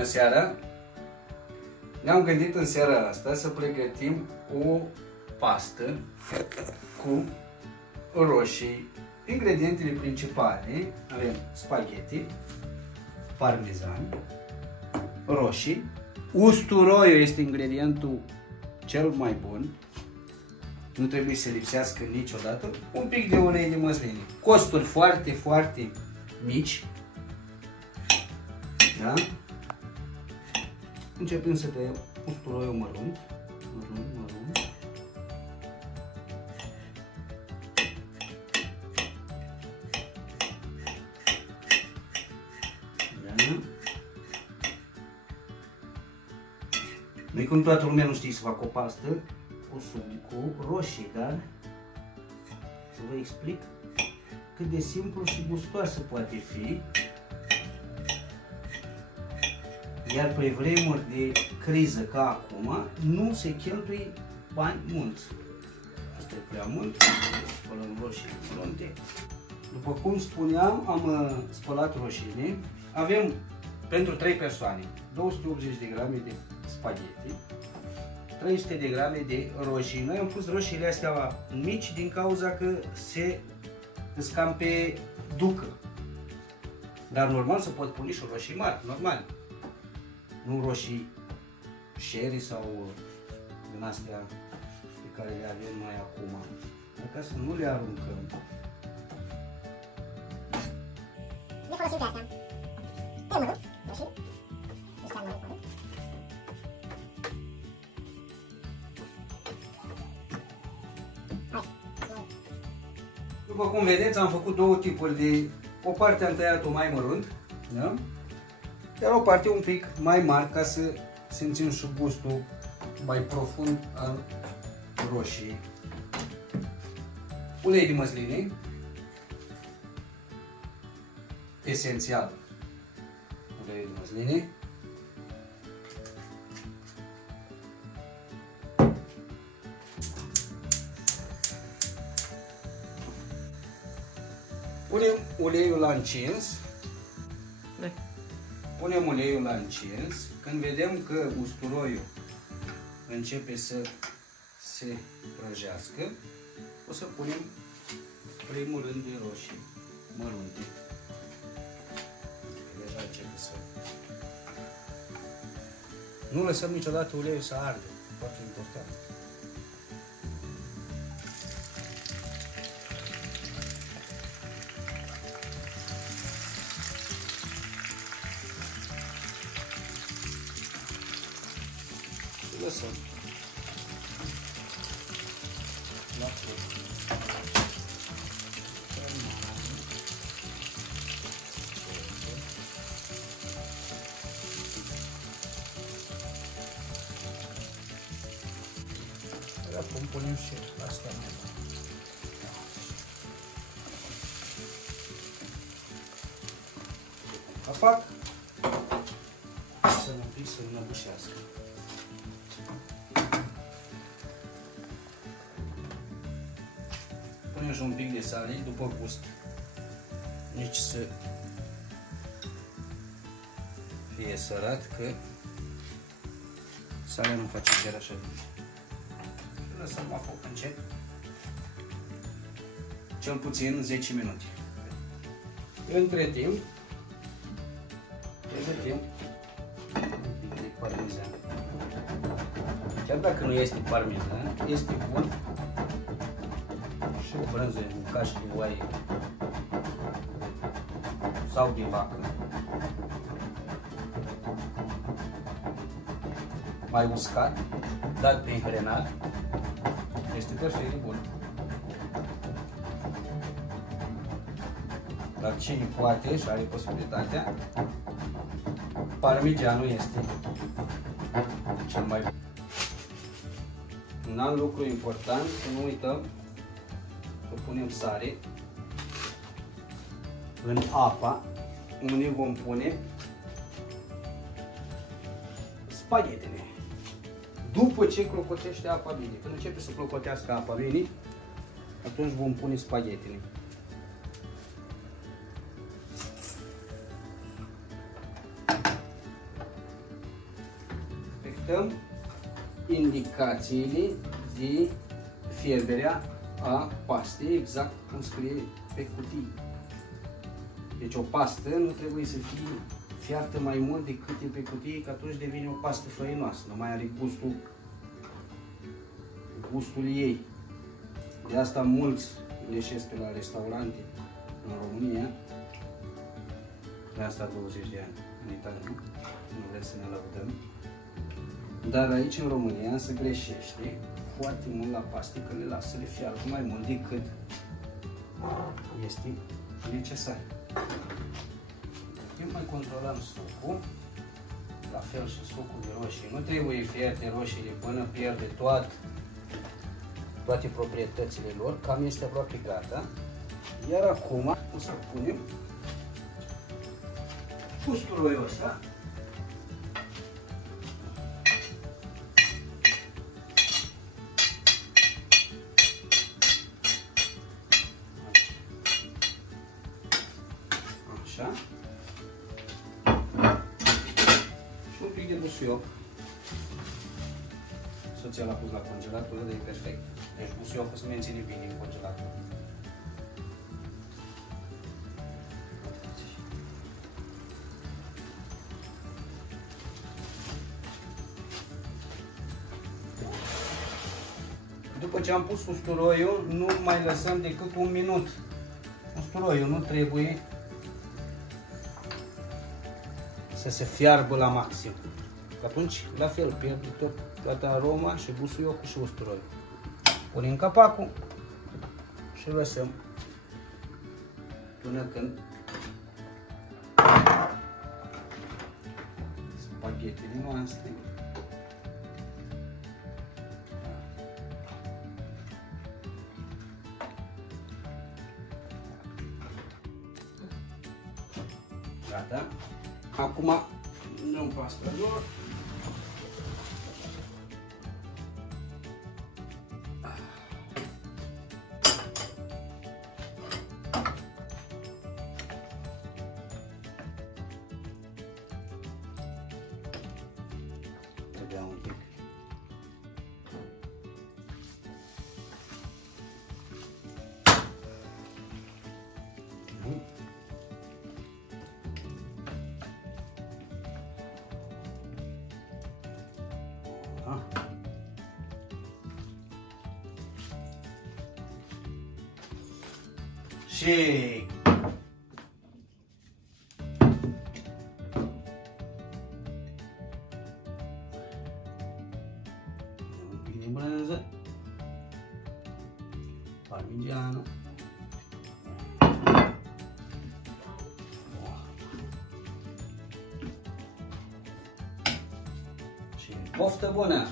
Bună seara! Ne-am gândit în seara asta să pregătim o pastă cu roșii. Ingredientele principale avem spaghetti, parmezan, roșii. Usturoiul este ingredientul cel mai bun. Nu trebuie să lipsească niciodată. Un pic de ulei de măsline. Costuri foarte, foarte mici. Da? Începem să tăiem usturoiul mărunt. Da? Noi, cum toată lumea nu știe să facă o pastă cu roșii, dar să vă explic cât de simplu și gustoasă poate fi. Iar pe vremuri de criză ca acum, nu se cheltuie bani mulți. Asta e prea mult, spălăm roșii mărunte. După cum spuneam, am spălat roșiile. Avem pentru 3 persoane 280 de grame de spaghetti, 300 de grame de roșii. Noi am pus roșiile astea mici din cauza că se cam pe ducă. Dar normal să pot pune și roșii mari, normal. Nu roșii sherry sau din astea pe care le avem noi acum. Ca să nu le aruncăm. Ne folosim de astea. Tăiem mărut, roșii. Deci chiar mărut. După cum vedeți, am făcut două tipuri de... O parte am tăiat-o mai mărunt, da? Iar o parte un pic mai mare, ca să simțim și gustul mai profund al roșii. Ulei de măsline, esențial. Ulei de măsline. Punem uleiul la încins. Punem uleiul la încins. Când vedem că usturoiul începe să se prăjească, o să punem primul rând de roșii mărunte. Deja începe să... Nu lăsăm niciodată uleiul să ardă. Foarte important. Lăsăm la foc. Acum punem și asta. Afac să nu să nu înăbușească. Punem și un pic de sare, după gust. Nici să fie sărat, că sarea nu face chiar așa. Și lăsăm la foc încet. Cel puțin 10 minute. Între timp, pregătim un pic de parmezan. Chiar dacă nu este parmezan, este bun și o brânză cu caș de oaie sau de vacă. Mai uscat, dat pe hrenat, este perfect de bun. Dar cine poate și are posibilitatea, parmigianul este cel mai bun. Un alt lucru important, să nu uităm să punem sare în apa unde vom pune spaghetele. După ce clocotește apa bine, când începe să clocotească apa bine, atunci vom pune spaghetele. respectăm indicațiile de fierberea a pastei, exact cum scrie pe cutie. Deci o pastă nu trebuie să fie fiartă mai mult decât e pe cutie, că atunci devine o pastă făinoasă, nu mai are gustul ei. De asta mulți leșesc pe la restaurante în România, de asta 20 de ani, în Italia nu vrem să ne lăudăm, dar aici în România se greșește foarte mult la paste, că le lasă să le fiară mai mult decât este necesar. Eu mai controlăm sucul, la fel și sucul de roșii. Nu trebuie fierte roșiile până pierde toate proprietățile lor, cam este aproape gata. Iar acum o să punem usturoiul ăsta. Așa. Și un pic de busuioc. Soția l-a pus la congelator, de e perfect. Deci busuiocul se menține bine în congelator. După ce am pus usturoiul, nu mai lăsăm decât 1 minut. Usturoiul nu trebuie să se fiarbă la maxim. Atunci, la fel, pierde toată aroma și busuiocul și usturoiul. Punem capacul și lăsăm până când spaghetele noastre gata. Acum dăm pasta lor. Trebuia un pic. Și un pic de brânză, parmigiano și poftă bună!